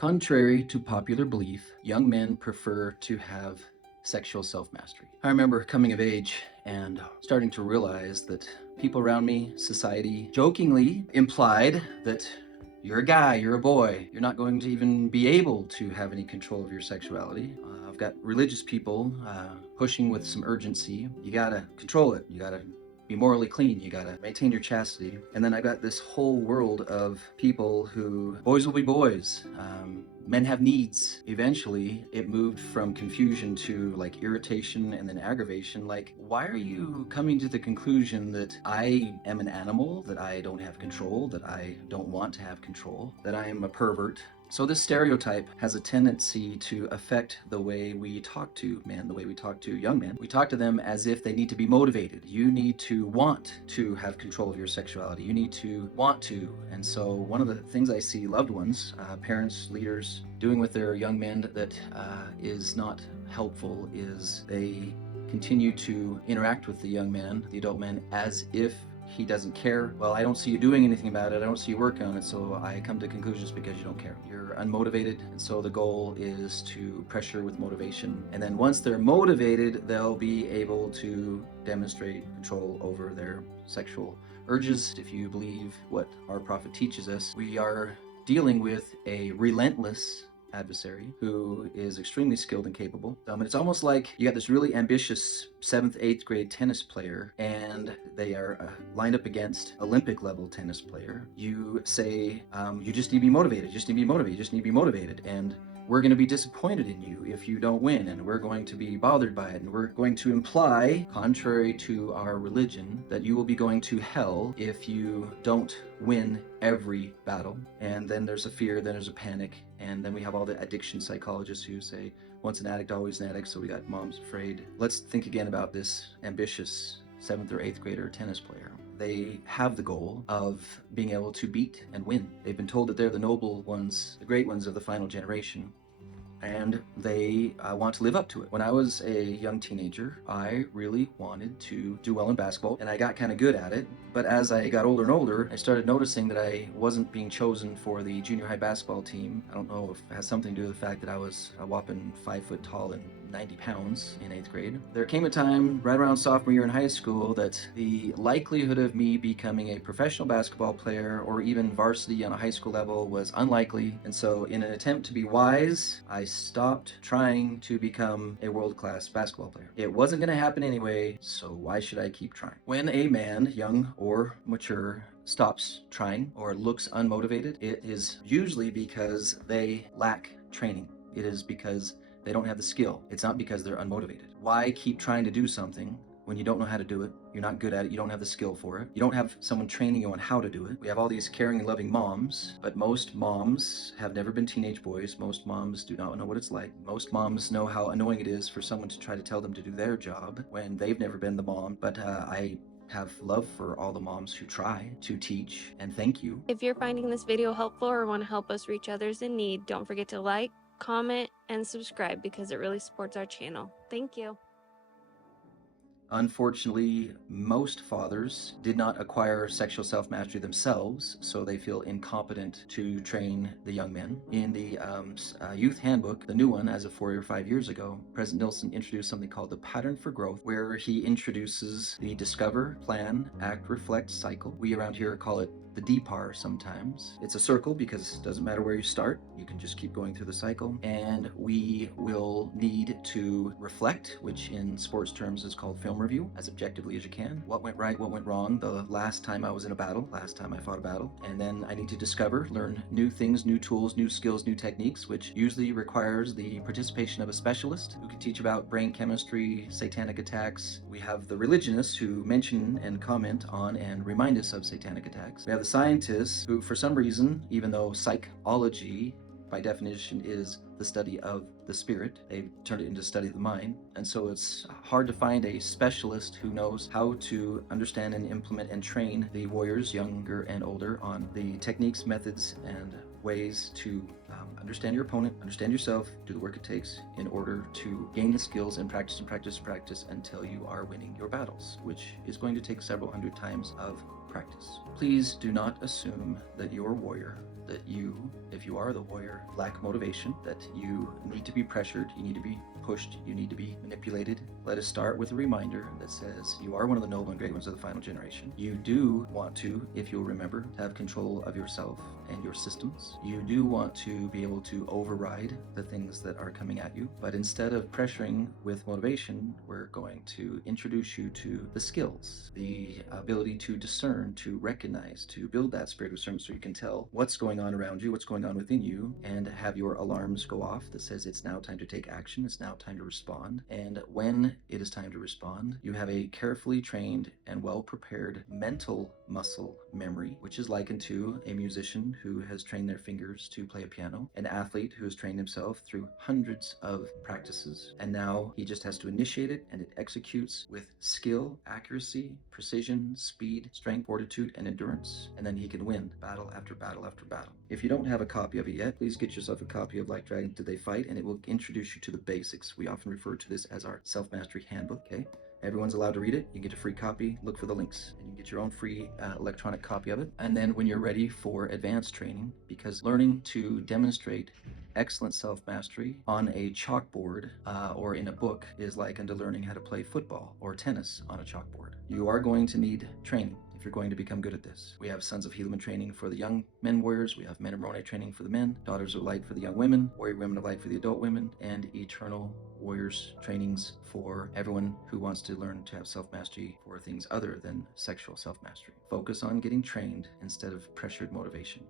Contrary to popular belief, young men prefer to have sexual self-mastery. I remember coming of age and starting to realize that people around me, society, jokingly implied that you're a guy, you're a boy, you're not going to even be able to have any control of your sexuality. I've got religious people pushing with some urgency. You gotta control it. You gotta be morally clean. You gotta maintain your chastity. And then I got this whole world of people who, boys will be boys. Men have needs. Eventually, it moved from confusion to like irritation and then aggravation. Like, why are you coming to the conclusion that I am an animal, that I don't have control, that I don't want to have control, that I am a pervert? So this stereotype has a tendency to affect the way we talk to men, the way we talk to young men. We talk to them as if they need to be motivated. You need to want to have control of your sexuality. You need to want to. And so one of the things I see loved ones, parents, leaders, doing with their young men that is not helpful is they continue to interact with the young man, the adult man, as if he doesn't care. Well, I don't see you doing anything about it. I don't see you working on it. So I come to conclusions because you don't care. You're unmotivated. And so the goal is to pressure with motivation. And then once they're motivated, they'll be able to demonstrate control over their sexual urges. If you believe what our prophet teaches us, we are dealing with a relentless adversary who is extremely skilled and capable. And it's almost like you got this really ambitious 7th, 8th grade tennis player and they are lined up against Olympic level tennis player. You say, you just need to be motivated, you just need to be motivated, you just need to be motivated. And we're going to be disappointed in you if you don't win, and we're going to be bothered by it, and we're going to imply, contrary to our religion, that you will be going to hell if you don't win every battle. And then there's a fear, then there's a panic, and then we have all the addiction psychologists who say, once an addict, always an addict, so we got moms afraid. Let's think again about this ambitious 7th or 8th grader tennis player. They have the goal of being able to beat and win. They've been told that they're the noble ones, the great ones of the final generation, and they want to live up to it. When I was a young teenager, I really wanted to do well in basketball, and I got kind of good at it. But as I got older and older, I started noticing that I wasn't being chosen for the junior high basketball team. I don't know if it has something to do with the fact that I was a whopping 5 foot tall and 90 pounds in 8th grade. There came a time right around sophomore year in high school that the likelihood of me becoming a professional basketball player or even varsity on a high school level was unlikely. And so in an attempt to be wise, I stopped trying to become a world-class basketball player. It wasn't going to happen anyway, so why should I keep trying? When a man, young or mature, stops trying or looks unmotivated, it is usually because they lack training. It is because they don't have the skill. It's not because they're unmotivated. Why keep trying to do something when you don't know how to do it? You're not good at it. You don't have the skill for it. You don't have someone training you on how to do it. We have all these caring and loving moms, but most moms have never been teenage boys. Most moms do not know what it's like. Most moms know how annoying it is for someone to try to tell them to do their job when they've never been the mom. But I have love for all the moms who try to teach, and thank you. If you're finding this video helpful or want to help us reach others in need, don't forget to like, comment, and subscribe because it really supports our channel. Thank you. Unfortunately, most fathers did not acquire sexual self-mastery themselves, so they feel incompetent to train the young men. In the youth handbook, the new one as of 4 or 5 years ago, President Nilsson introduced something called the Pattern for Growth, where he introduces the discover, plan, act, reflect cycle. We around here call it the DPAR sometimes. It's a circle because it doesn't matter where you start, you can just keep going through the cycle. And we will need to reflect, which in sports terms is called film review, as objectively as you can. What went right, what went wrong the last time I was in a battle, last time I fought a battle. And then I need to discover, learn new things, new tools, new skills, new techniques, which usually requires the participation of a specialist who can teach about brain chemistry, satanic attacks. We have the religionists who mention and comment on and remind us of satanic attacks. We have the scientists who, for some reason, even though psychology by definition is the study of the spirit, they've turned it into study of the mind. And so it's hard to find a specialist who knows how to understand and implement and train the warriors, younger and older, on the techniques, methods, and ways to understand your opponent, understand yourself, do the work it takes in order to gain the skills and practice and practice and practice until you are winning your battles, which is going to take several hundred times of practice. Please do not assume that your warrior that you, if you are the warrior, lack motivation, that you need to be pressured, you need to be pushed, you need to be manipulated. Let us start with a reminder that says you are one of the noble and great ones of the final generation. You do want to, if you'll remember, have control of yourself and your systems. You do want to be able to override the things that are coming at you. But instead of pressuring with motivation, we're going to introduce you to the skills, the ability to discern, to recognize, to build that spirit of discernment so you can tell what's going on around you, what's going on within you, and have your alarms go off that says it's now time to take action, it's now time to respond. And when it is time to respond, you have a carefully trained and well prepared mental muscle memory, which is likened to a musician who has trained their fingers to play a piano, an athlete who has trained himself through hundreds of practices, and now he just has to initiate it and it executes with skill, accuracy, precision, speed, strength, fortitude, and endurance, and then he can win battle after battle after battle. If you don't have a copy of it yet, please get yourself a copy of Like Dragons Did They Fight, and it will introduce you to the basics. We often refer to this as our self-mastery handbook, okay? Everyone's allowed to read it. You get a free copy. Look for the links, and you get your own free electronic copy of it. And then when you're ready for advanced training, because learning to demonstrate excellent self-mastery on a chalkboard or in a book is like unto learning how to play football or tennis on a chalkboard. You are going to need training if you're going to become good at this. We have Sons of Helaman training for the young men warriors, we have Men of Moroni training for the men, Daughters of Light for the young women, Warrior Women of Light for the adult women, and Eternal Warriors trainings for everyone who wants to learn to have self-mastery for things other than sexual self-mastery. Focus on getting trained instead of pressured motivation.